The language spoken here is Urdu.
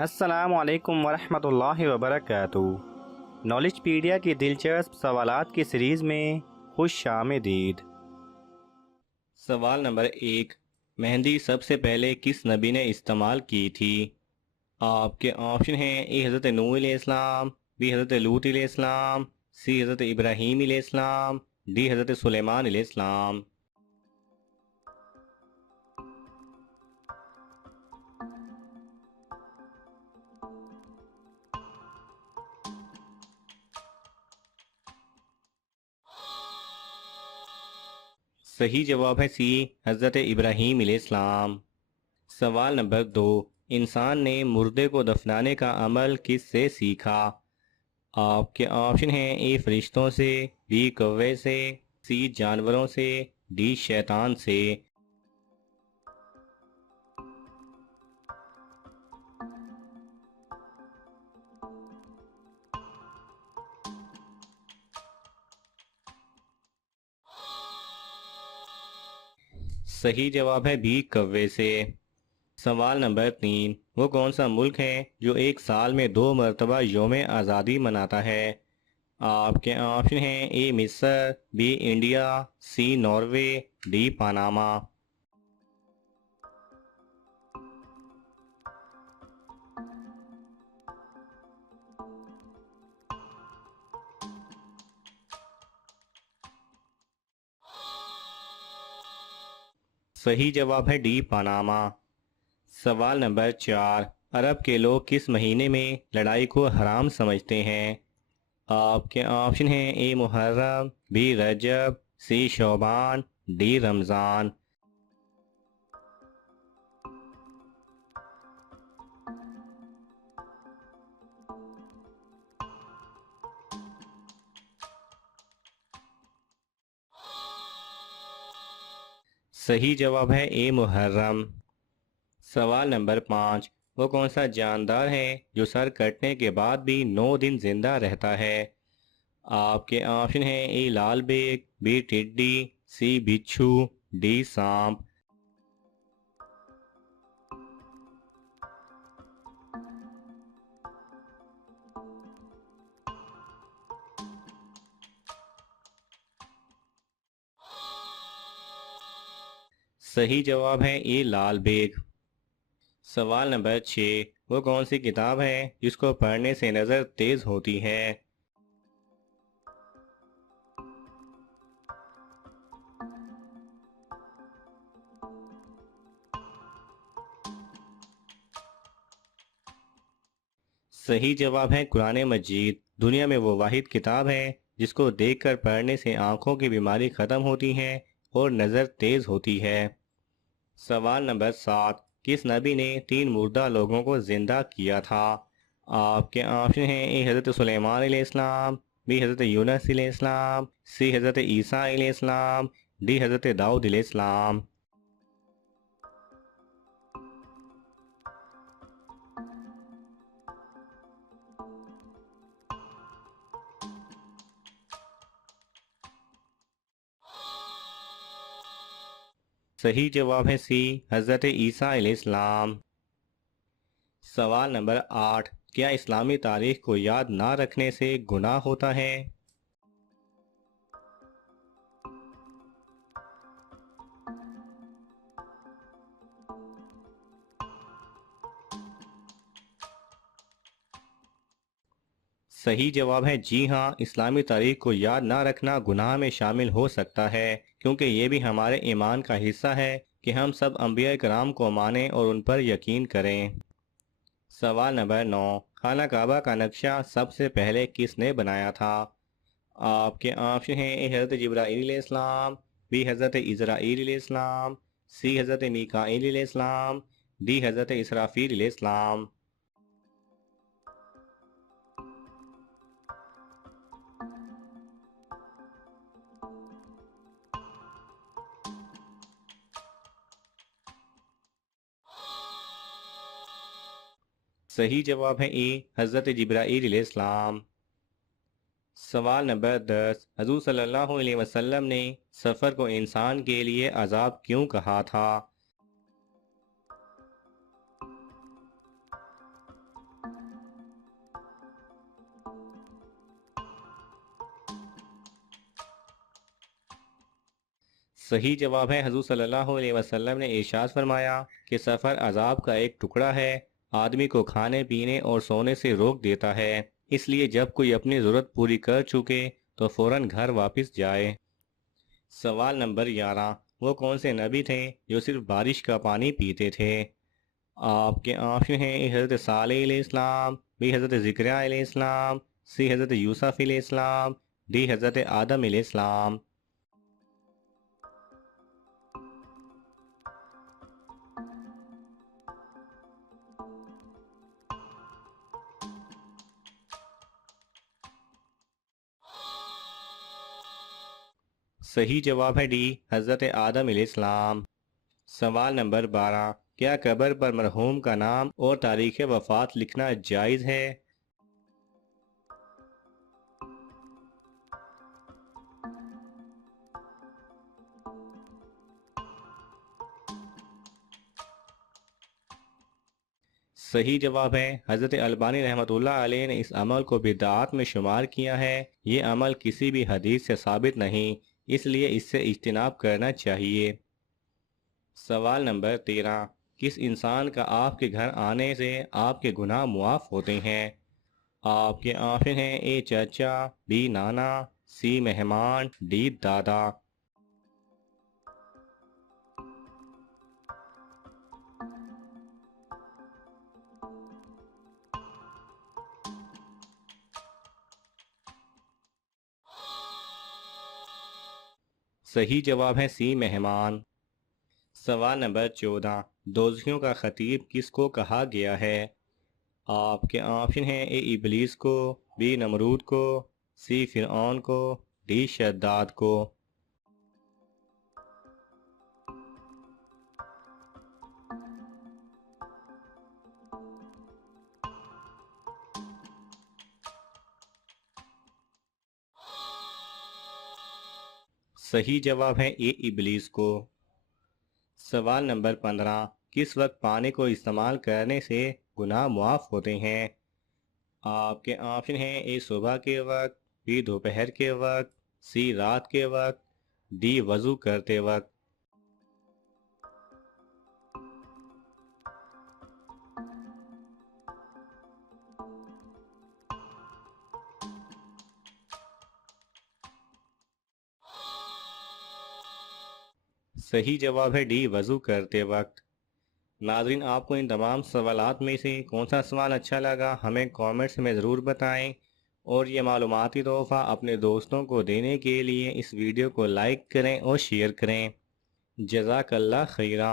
السلام علیکم ورحمۃ اللہ وبرکاتہ۔ نالج پیڈیا کی دلچسپ سوالات کی سیریز میں خوش آمدید۔ سوال نمبر 1، مہندی سب سے پہلے کس نبی نے استعمال کی تھی؟ آپ کے آپشن ہیں: اے حضرت نوح علیہ السلام، بی حضرت لوط علیہ السلام، سی حضرت ابراہیم علیہ السلام، ڈی حضرت سلیمان علیہ السلام۔ صحیح جواب ہے سی، حضرت ابراہیم علیہ السلام۔ سوال نمبر 2، انسان نے مردے کو دفنانے کا عمل کس سے سیکھا؟ آپ کے آپشن ہیں: اے فرشتوں سے، بی کوے سے، سی جانوروں سے، ڈی شیطان سے۔ صحیح جواب ہے بی کوے سے۔ سوال نمبر 3، وہ کون سا ملک ہے جو ایک سال میں 2 مرتبہ یوم آزادی مناتا ہے؟ آپ کے آپشن ہیں: اے مصر، بی انڈیا، سی ناروے، ڈی پاناما۔ صحیح جواب ہے ڈی پاناما۔ سوال نمبر 4، عرب کے لوگ کس مہینے میں لڑائی کو حرام سمجھتے ہیں؟ آپ کے آپشن ہیں: اے محرم، be Recep, C Shaban, D رمضان۔ صحیح جواب ہے اے محرم۔ سوال نمبر 5، وہ کون سا جاندار ہے جو سر کٹنے کے بعد بھی 9 دن زندہ رہتا ہے؟ آپ کے آپشن ہیں: اے لال بیگ، بی ٹڈی، سی بچھو، ڈی سانپ۔ صحیح جواب ہے اے لال بیگ۔ سوال نمبر 6، وہ کون سی کتاب ہے جس کو پڑھنے سے نظر تیز ہوتی ہے؟ صحیح جواب ہے قرآن مجید۔ دنیا میں وہ واحد کتاب ہے جس کو دیکھ کر پڑھنے سے آنکھوں کی بیماری ختم ہوتی ہے اور نظر تیز ہوتی ہے۔ سوال نمبر 7، کس نبی نے 3 مردہ لوگوں کو زندہ کیا تھا؟ آپ کے آپشن ہیں: اے حضرت سلیمان علیہ السلام، بی حضرت یونس علیہ السلام، سی حضرت عیسیٰ علیہ السلام، ڈی حضرت داؤد علیہ السلام۔ صحیح جواب ہے سی، حضرت عیسیٰ علیہ السلام۔ سوال نمبر 8، کیا اسلامی تاریخ کو یاد نہ رکھنے سے گناہ ہوتا ہے؟ صحیح جواب ہے جی ہاں، اسلامی تاریخ کو یاد نہ رکھنا گناہ میں شامل ہو سکتا ہے، کیونکہ یہ بھی ہمارے ایمان کا حصہ ہے کہ ہم سب انبیاء کرام کو مانیں اور ان پر یقین کریں۔ سوال نمبر 9، خانہ کعبہ کا نقشہ سب سے پہلے کس نے بنایا تھا؟ آپ کے آپشن ہیں: اے حضرت جبرائیل علیہ السلام، بی حضرت اسرائیل علیہ السلام، سی حضرت میکائیل علیہ السلام، ڈی حضرت اسرافیل علیہ السلام۔ صحیح جواب ہے اے، حضرت جبرائیل علیہ السلام۔ سوال نمبر 10، حضور صلی اللہ علیہ وسلم نے سفر کو انسان کے لیے عذاب کیوں کہا تھا؟ صحیح جواب ہے حضور صلی اللہ علیہ وسلم نے ارشاد فرمایا کہ سفر عذاب کا ایک ٹکڑا ہے، آدمی کو کھانے پینے اور سونے سے روک دیتا ہے، اس لیے جب کوئی اپنی ضرورت پوری کر چکے تو فوراً گھر واپس جائے۔ سوال نمبر 11، وہ کون سے نبی تھے جو صرف بارش کا پانی پیتے تھے؟ آپ کے آپشن ہیں: حضرت صالح علیہ السلام، بی حضرت زکریا علیہ السلام، سی حضرت یوسف علیہ السلام، ڈی حضرت آدم علیہ السلام۔ صحیح جواب ہے ڈی حضرت آدم علیہ السلام۔ سوال نمبر 12، کیا قبر پر مرحوم کا نام اور تاریخ وفات لکھنا جائز ہے؟ صحیح جواب ہے حضرت البانی رحمۃ اللہ علیہ نے اس عمل کو بدعات میں شمار کیا ہے۔ یہ عمل کسی بھی حدیث سے ثابت نہیں، اس لیے اس سے اجتناب کرنا چاہیے۔ سوال نمبر 13، کس انسان کا آپ کے گھر آنے سے آپ کے گناہ معاف ہوتے ہیں؟ آپ کے آپشن ہیں: اے چچا، بی نانا، سی مہمان، ڈی دادا۔ صحیح جواب ہے سی مہمان۔ سوال نمبر 14، دوزخیوں کا خطیب کس کو کہا گیا ہے؟ آپ کے آپشن ہیں: اے ابلیس کو، بی نمرود کو، سی فرعون کو، ڈی شداد کو۔ صحیح جواب ہے اے ابلیس کو۔ سوال نمبر 15، کس وقت پانی کو استعمال کرنے سے گناہ معاف ہوتے ہیں؟ آپ کے آپشن ہیں: اے صبح کے وقت، بی دوپہر کے وقت، سی رات کے وقت، ڈی وضو کرتے وقت۔ صحیح جواب ہے ڈی وضو کرتے وقت۔ ناظرین، آپ کو ان تمام سوالات میں سے کون سا سوال اچھا لگا ہمیں کامنٹس میں ضرور بتائیں، اور یہ معلوماتی تحفہ اپنے دوستوں کو دینے کے لیے اس ویڈیو کو لائک کریں اور شیئر کریں۔ جزاک اللہ خیرہ۔